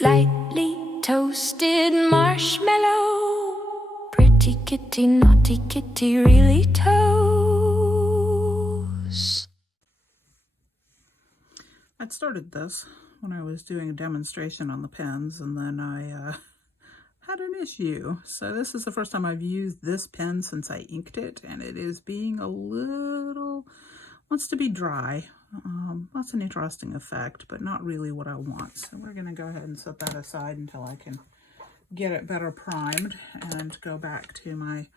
Lightly toasted marshmallow, pretty kitty, naughty kitty, really toast. I'd started this when I was doing a demonstration on the pens, and then I had an issue. So this is the first time I've used this pen since I inked it, and it is being a little, wants to be dry. That's an interesting effect, but not really what I want. So we're going to go ahead and set that aside until I can get it better primed and go back to my,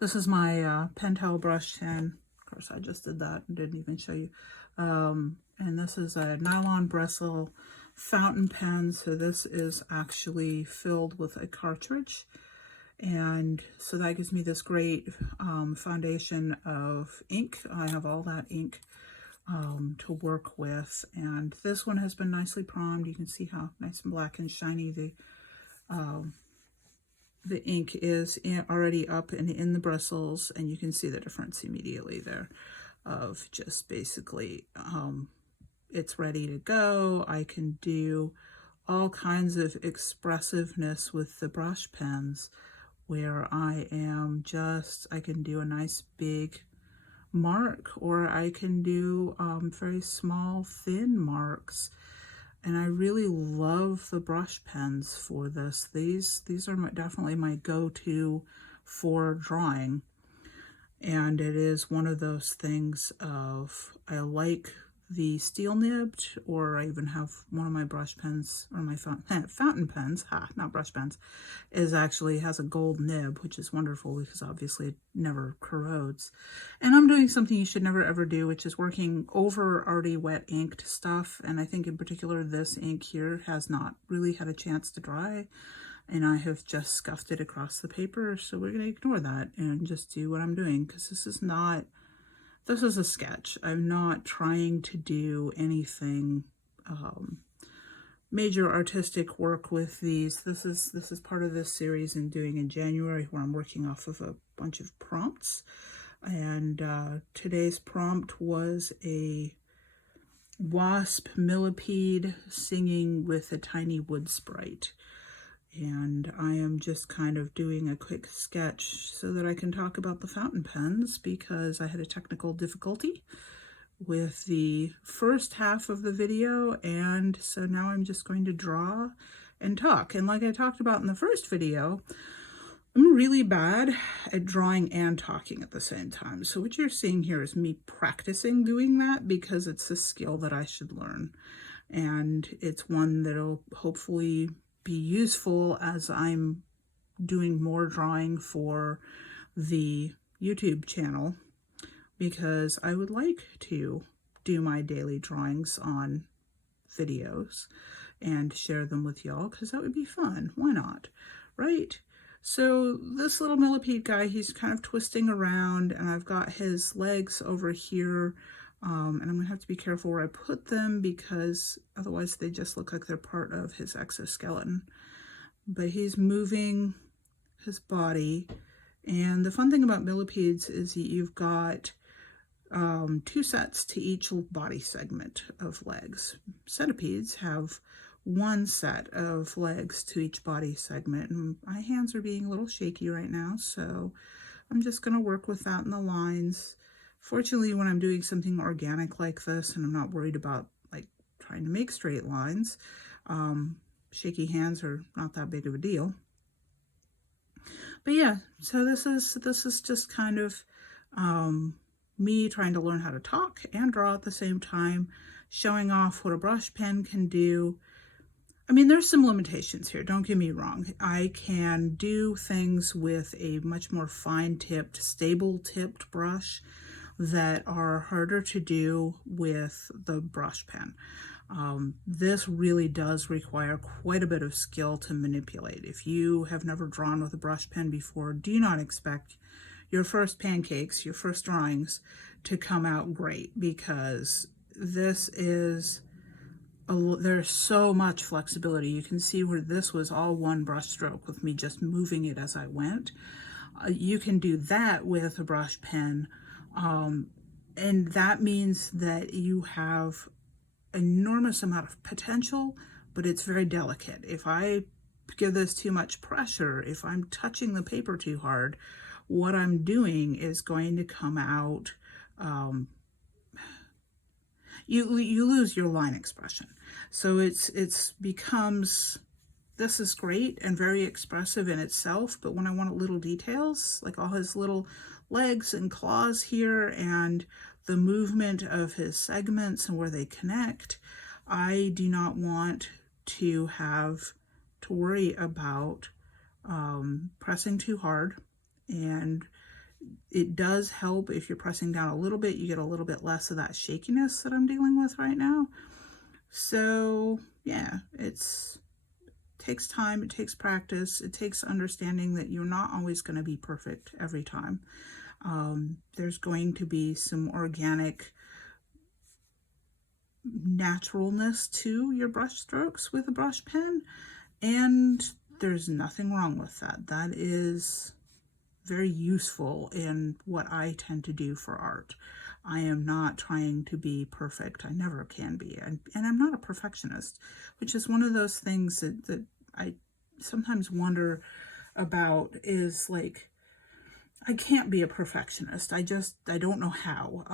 this is my Pentel brush 10. Of course, I just did that and didn't even show you. And this is a nylon bristle fountain pen. So this is actually filled with a cartridge. And so that gives me this great foundation of ink. I have all that ink to work with. And this one has been nicely primed. You can see how nice and black and shiny the ink is already up and in the bristles, and you can see the difference immediately there of just basically it's ready to go. I can do all kinds of expressiveness with the brush pens where I can do a nice big mark, or I can do very small thin marks. And I really love the brush pens for this. These are definitely my go-to for drawing. And it is one of those things of, I like the steel nibbed, or I even have one of my brush pens, or my fountain pens, not brush pens, has a gold nib, which is wonderful because obviously it never corrodes. And I'm doing something you should never ever do, which is working over already wet inked stuff. And I think in particular this ink here has not really had a chance to dry, and I have just scuffed it across the paper. So we're going to ignore that and just do what I'm doing, because this is a sketch. I'm not trying to do anything major artistic work with these. This is part of this series I'm doing in January, where I'm working off of a bunch of prompts. And today's prompt was a wasp millipede singing with a tiny wood sprite. And I am just kind of doing a quick sketch so that I can talk about the fountain pens, because I had a technical difficulty with the first half of the video, and so now I'm just going to draw and talk. And like I talked about in the first video, I'm really bad at drawing and talking at the same time. So what you're seeing here is me practicing doing that, because it's a skill that I should learn. And it's one that'll hopefully be useful as I'm doing more drawing for the YouTube channel, because I would like to do my daily drawings on videos and share them with y'all, because that would be fun. Why not? Right? So this little millipede guy, he's kind of twisting around, and I've got his legs over here. And I'm going to have to be careful where I put them, because otherwise they just look like they're part of his exoskeleton. But he's moving his body. And the fun thing about millipedes is that you've got 2 sets to each body segment of legs. Centipedes have 1 set of legs to each body segment. And my hands are being a little shaky right now, so I'm just going to work with that in the lines. Fortunately, when I'm doing something organic like this, and I'm not worried about like trying to make straight lines, shaky hands are not that big of a deal. But yeah, so this is just kind of me trying to learn how to talk and draw at the same time, showing off what a brush pen can do. I mean, there's some limitations here, don't get me wrong. I can do things with a much more fine-tipped, stable-tipped brush that are harder to do with the brush pen. This really does require quite a bit of skill to manipulate. If you have never drawn with a brush pen before, do not expect your first pancakes, your first drawings, to come out great, because this is there's so much flexibility. You can see where this was all one brush stroke with me just moving it as I went. You can do that with a brush pen, and that means that you have enormous amount of potential, but it's very delicate. If I give this too much pressure, if I'm touching the paper too hard, what I'm doing is going to come out, you lose your line expression. So it's becomes, this is great and very expressive in itself, but when I want little details, like all his little legs and claws here and the movement of his segments and where they connect, I do not want to have to worry about pressing too hard. And it does help if you're pressing down a little bit, you get a little bit less of that shakiness that I'm dealing with right now. So yeah, it takes time, it takes practice, it takes understanding that you're not always going to be perfect every time. There's going to be some organic naturalness to your brush strokes with a brush pen, and there's nothing wrong with that. That is very useful in what I tend to do for art. I am not trying to be perfect. I never can be. And I'm not a perfectionist, which is one of those things that I sometimes wonder about, is like, I can't be a perfectionist. I don't know how.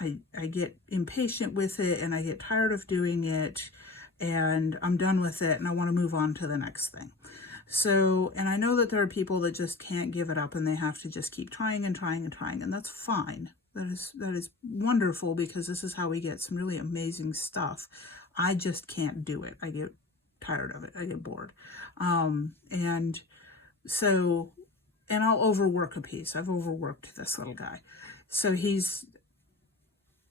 I get impatient with it and I get tired of doing it and I'm done with it and I want to move on to the next thing. So, and I know that there are people that just can't give it up and they have to just keep trying and trying and trying, and that's fine. That is wonderful, because this is how we get some really amazing stuff. I just can't do it. I get tired of it. I get bored. And so, and I'll overwork a piece. I've overworked this little guy. So he's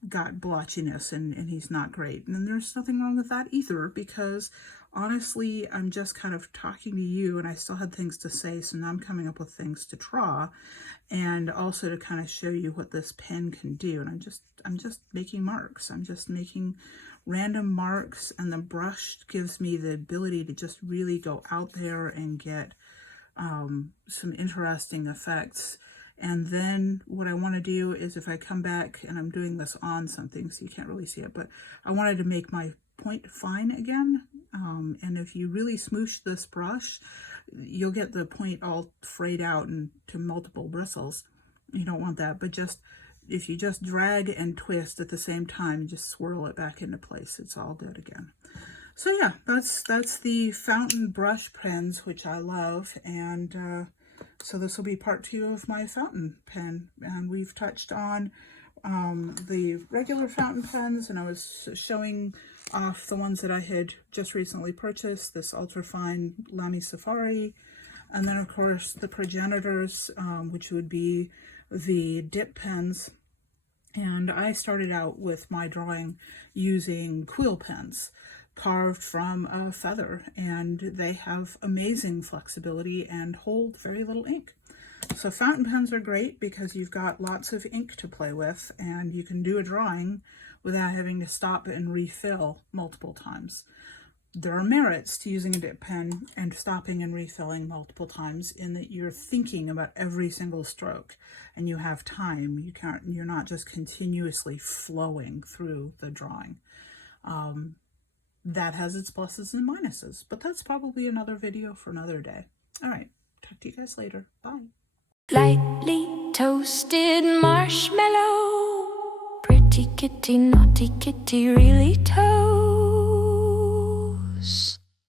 got blotchiness and he's not great. And there's nothing wrong with that either, because honestly, I'm just kind of talking to you and I still had things to say. So now I'm coming up with things to draw and also to kind of show you what this pen can do. And I'm just making marks. I'm just making random marks, and the brush gives me the ability to just really go out there and get some interesting effects. And then what I want to do is, if I come back, and I'm doing this on something so you can't really see it, but I wanted to make my point fine again. And if you really smoosh this brush, you'll get the point all frayed out into multiple bristles. You don't want that, but just if you just drag and twist at the same time, just swirl it back into place, it's all good again. So yeah, that's the fountain brush pens, which I love. And so this will be part 2 of my fountain pen. And we've touched on the regular fountain pens, and I was showing off the ones that I had just recently purchased, this ultrafine Lamy Safari, and then of course the progenitors, which would be the dip pens. And I started out with my drawing using quill pens carved from a feather, and they have amazing flexibility and hold very little ink. So fountain pens are great because you've got lots of ink to play with, and you can do a drawing without having to stop and refill multiple times. There are merits to using a dip pen and stopping and refilling multiple times, in that you're thinking about every single stroke and you have time. You're not just continuously flowing through the drawing. That has its pluses and minuses, but that's probably another video for another day. All right, talk to you guys later. Bye. Lightly toasted marshmallow, pretty kitty, naughty kitty, really toast.